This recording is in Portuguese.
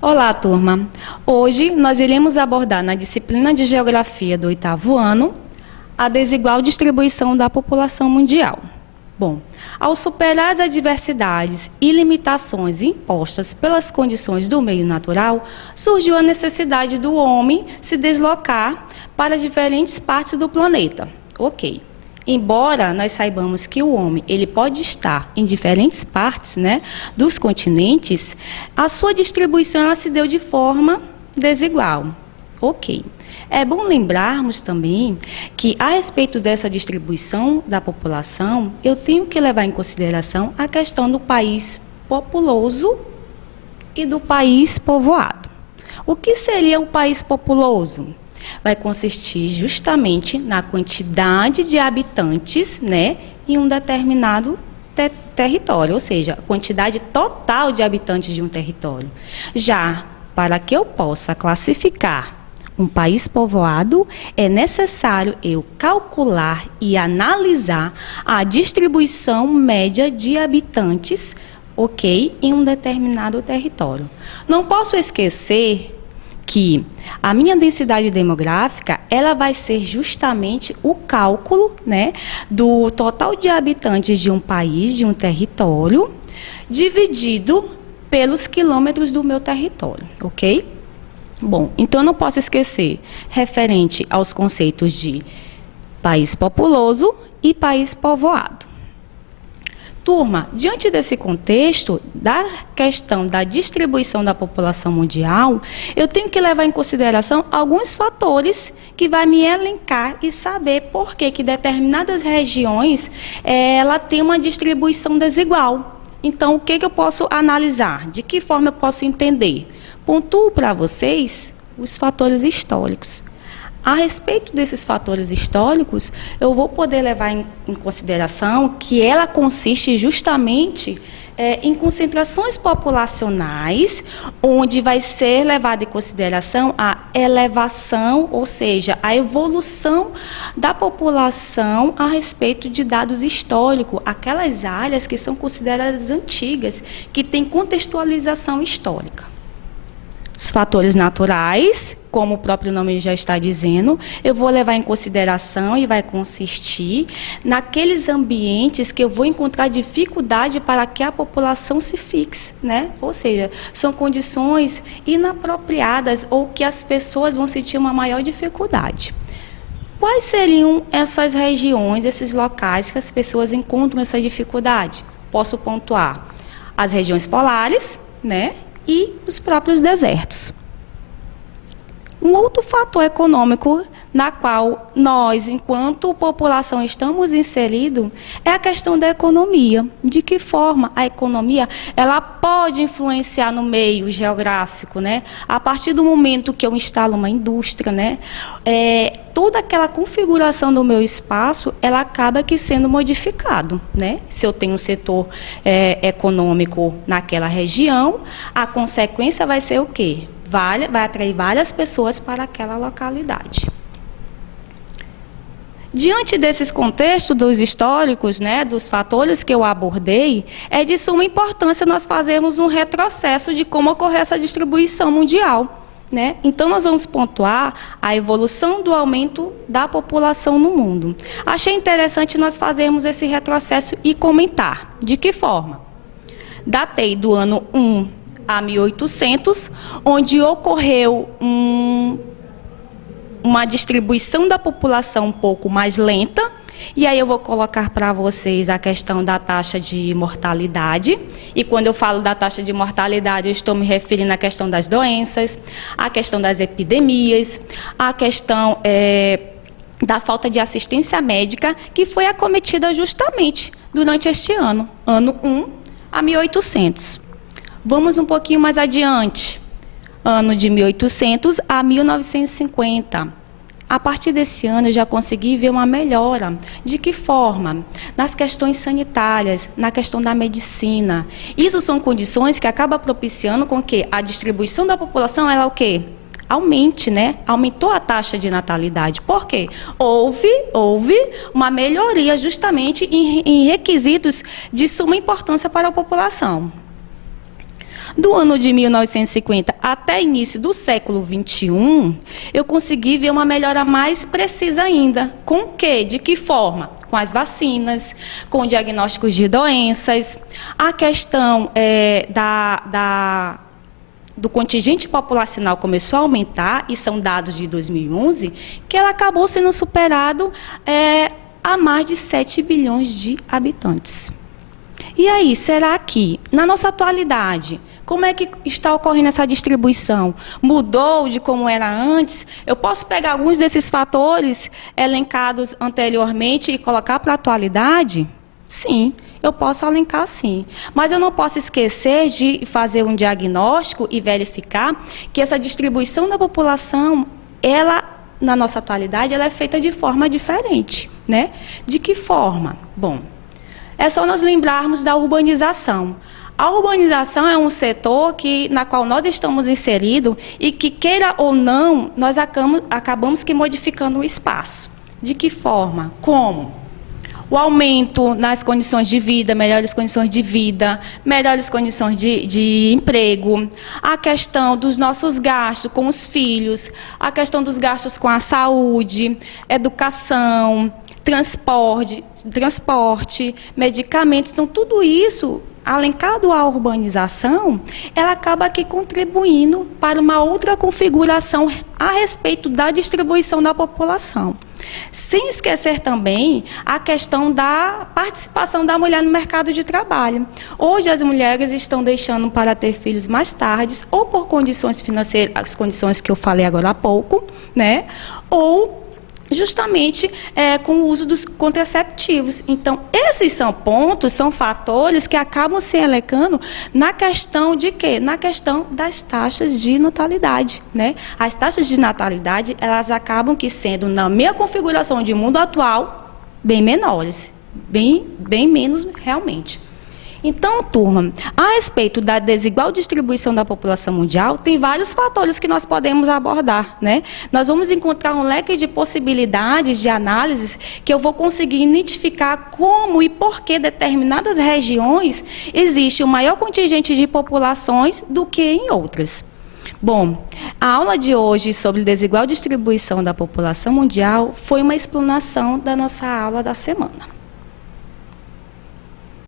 Olá, turma! Hoje nós iremos abordar na disciplina de Geografia do 8º ano a desigual distribuição da população mundial. Bom, ao superar as adversidades e limitações impostas pelas condições do meio natural, surgiu a necessidade do homem se deslocar para diferentes partes do planeta. Ok. Embora nós saibamos que o homem ele pode estar em diferentes partes, dos continentes, a sua distribuição ela se deu de forma desigual. Ok. É bom lembrarmos também que, a respeito dessa distribuição da população, eu tenho que levar em consideração a questão do país populoso e do país povoado. O que seria o país populoso? Vai consistir justamente na quantidade de habitantes, em um determinado território, ou seja, a quantidade total de habitantes de um território. Já para que eu possa classificar um país povoado, é necessário eu calcular e analisar a distribuição média de habitantes, em um determinado território. Não posso esquecer que a minha densidade demográfica, ela vai ser justamente o cálculo, do total de habitantes de um país, de um território, dividido pelos quilômetros do meu território, ok? Bom, então eu não posso esquecer referente aos conceitos de país populoso e país povoado. Turma, diante desse contexto, da questão da distribuição da população mundial, eu tenho que levar em consideração alguns fatores que vai me elencar e saber por que determinadas regiões ela tem uma distribuição desigual. Então, o que eu posso analisar? De que forma eu posso entender? Pontuo para vocês os fatores históricos. A respeito desses fatores históricos, eu vou poder levar em consideração que ela consiste justamente em concentrações populacionais, onde vai ser levada em consideração a elevação, ou seja, a evolução da população a respeito de dados históricos, aquelas áreas que são consideradas antigas, que têm contextualização histórica. Os fatores naturais, como o próprio nome já está dizendo, eu vou levar em consideração e vai consistir naqueles ambientes que eu vou encontrar dificuldade para que a população se fixe, Ou seja, são condições inapropriadas ou que as pessoas vão sentir uma maior dificuldade. Quais seriam essas regiões, esses locais que as pessoas encontram essa dificuldade? Posso pontuar as regiões polares, e os próprios desertos. Um outro fator econômico na qual nós, enquanto população, estamos inseridos é a questão da economia. De que forma a economia ela pode influenciar no meio geográfico, A partir do momento que eu instalo uma indústria, toda aquela configuração do meu espaço, ela acaba que sendo modificado, Se eu tenho um setor econômico naquela região, a consequência vai ser o quê? Vai atrair várias pessoas para aquela localidade. Diante desses contextos dos históricos, dos fatores que eu abordei, é de suma importância nós fazermos um retrocesso de como ocorreu essa distribuição mundial. Então, nós vamos pontuar a evolução do aumento da população no mundo. Achei interessante nós fazermos esse retrocesso e comentar. De que forma? Datei do ano 1 a 1800, onde ocorreu uma distribuição da população um pouco mais lenta, e aí eu vou colocar para vocês a questão da taxa de mortalidade, e quando eu falo da taxa de mortalidade, eu estou me referindo à questão das doenças, à questão das epidemias, à questão da falta de assistência médica, que foi acometida justamente durante este ano 1 a 1800. Vamos um pouquinho mais adiante, ano de 1800 a 1950. A partir desse ano, eu já consegui ver uma melhora. De que forma? Nas questões sanitárias, na questão da medicina. Isso são condições que acabam propiciando com que a distribuição da população, ela o quê? Aumente, Aumentou a taxa de natalidade. Por quê? Houve uma melhoria justamente em requisitos de suma importância para a população. Do ano de 1950 até início do século XXI, eu consegui ver uma melhora mais precisa ainda. Com o quê? De que forma? Com as vacinas, com diagnósticos de doenças, a questão do contingente populacional começou a aumentar, e são dados de 2011, que ela acabou sendo superado a mais de 7 bilhões de habitantes. E aí, será que, na nossa atualidade, como é que está ocorrendo essa distribuição? Mudou de como era antes? Eu posso pegar alguns desses fatores elencados anteriormente e colocar para a atualidade? Sim, eu posso elencar sim. Mas eu não posso esquecer de fazer um diagnóstico e verificar que essa distribuição da população, ela, na nossa atualidade, ela é feita de forma diferente, né? De que forma? Bom, é só nós lembrarmos da urbanização. A urbanização é um setor na qual nós estamos inseridos e que, queira ou não, nós acabamos que modificando o espaço. De que forma? Como? O aumento nas condições de vida, melhores condições de vida, melhores condições de emprego, a questão dos nossos gastos com os filhos, a questão dos gastos com a saúde, educação, transporte, medicamentos. Então, tudo isso, alencado à urbanização, ela acaba aqui contribuindo para uma outra configuração a respeito da distribuição da população. Sem esquecer também a questão da participação da mulher no mercado de trabalho. Hoje as mulheres estão deixando para ter filhos mais tarde, ou por condições financeiras, as condições que eu falei agora há pouco, né? Ou justamente com o uso dos contraceptivos. Então, esses são pontos, são fatores que acabam se elencando na questão de quê? Na questão das taxas de natalidade, né? As taxas de natalidade, elas acabam que sendo, na minha configuração de mundo atual, bem menores, bem menos realmente. Então, turma, a respeito da desigual distribuição da população mundial, tem vários fatores que nós podemos abordar, né? Nós vamos encontrar um leque de possibilidades de análises que eu vou conseguir identificar como e por que determinadas regiões existe um maior contingente de populações do que em outras. Bom, a aula de hoje sobre desigual distribuição da população mundial foi uma explanação da nossa aula da semana.